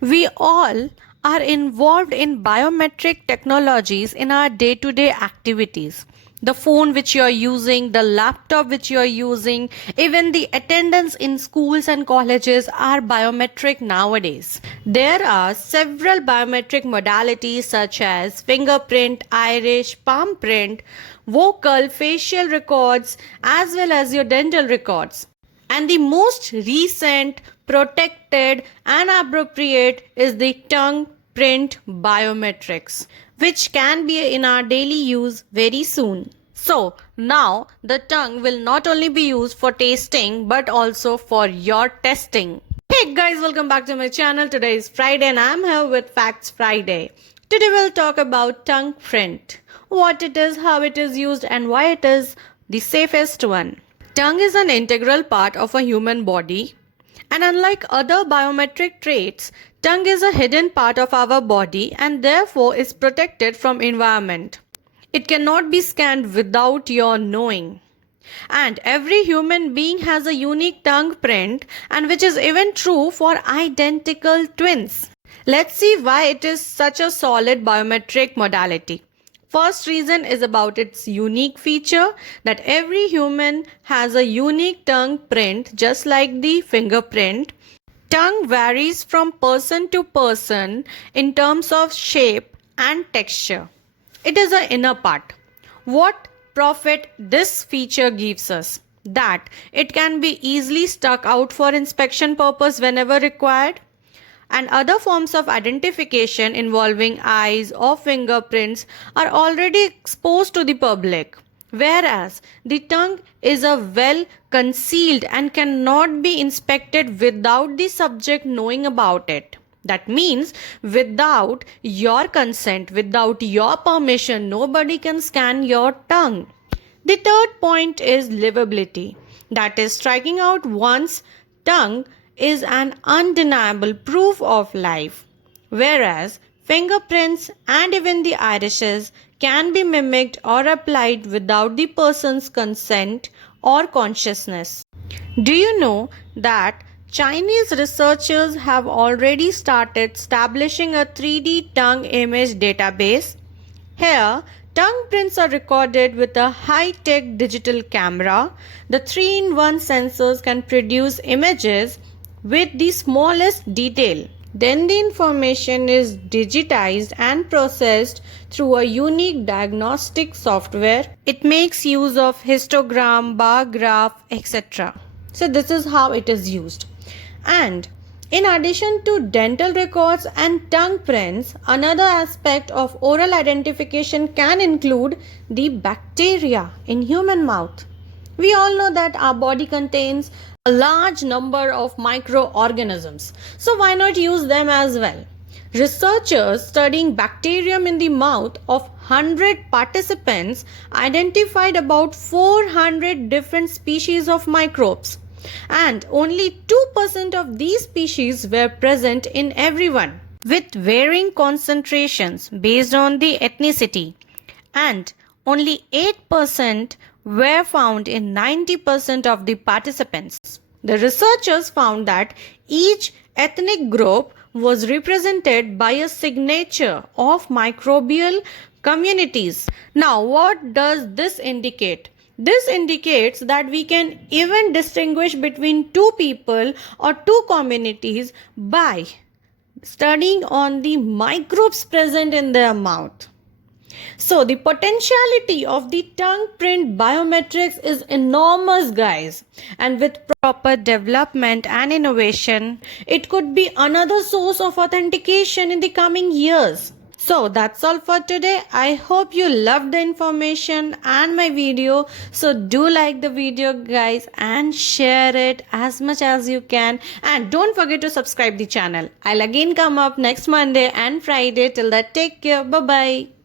We all are involved in biometric technologies in our day to day activities. The phone which you are using, the laptop which you are using, even the attendance in schools and colleges are biometric nowadays. There are several biometric modalities such as fingerprint, iris, palm print, vocal, facial records, as well as your dental records. And the most recent, protected, and appropriate is the tongue print biometrics, which can be in our daily use very soon. So, now the tongue will not only be used for tasting but also for your testing. Hey guys, welcome back to my channel. Today is Friday and I'm here with Facts Friday. Today we'll talk about tongue print, what it is, how it is used, and why it is the safest one. Tongue is an integral part of a human body, and unlike other biometric traits, tongue is a hidden part of our body and therefore is protected from environment. It cannot be scanned without your knowing. And every human being has a unique tongue print, and which is even true for identical twins. Let's see why it is such a solid biometric modality. First reason is about its unique feature that every human has a unique tongue print just like the fingerprint. Tongue varies from person to person in terms of shape and texture. It is an inner part. What profit this feature gives us? That it can be easily stuck out for inspection purpose whenever required, and other forms of identification involving eyes or fingerprints are already exposed to the public, whereas the tongue is a well concealed and cannot be inspected without the subject knowing about it. That means without your consent, without your permission, nobody can scan your tongue. The third point is livability, that is, striking out one's tongue is an undeniable proof of life, whereas fingerprints and even the irises can be mimicked or applied without the person's consent or consciousness. Do you know that Chinese researchers have already started establishing a 3D tongue image database? Here, tongue prints are recorded with a high-tech digital camera. The 3-in-1 sensors can produce images with the smallest detail. Then the information is digitized and processed through a unique diagnostic software. It makes use of histogram, bar graph, etc. So this is how it is used. And in addition to dental records and tongue prints, another aspect of oral identification can include the bacteria in human mouth. We all know that our body contains a large number of microorganisms, so why not use them as well? Researchers studying bacterium in the mouth of 100 participants identified about 400 different species of microbes, and only 2% of these species were present in everyone, with varying concentrations based on the ethnicity, and only 8% were found in 90% of the participants. The researchers found that each ethnic group was represented by a signature of microbial communities. Now, what does this indicate? This indicates that we can even distinguish between two people or two communities by studying on the microbes present in their mouth. So the potentiality of the tongue print biometrics is enormous, guys, and with proper development and innovation, it could be another source of authentication in the coming years. So that's all for today. I hope you loved the information and my video. So do like the video, guys, and share it as much as you can. And don't forget to subscribe the channel. I'll again come up next Monday and Friday. Till that, take care. Bye-bye.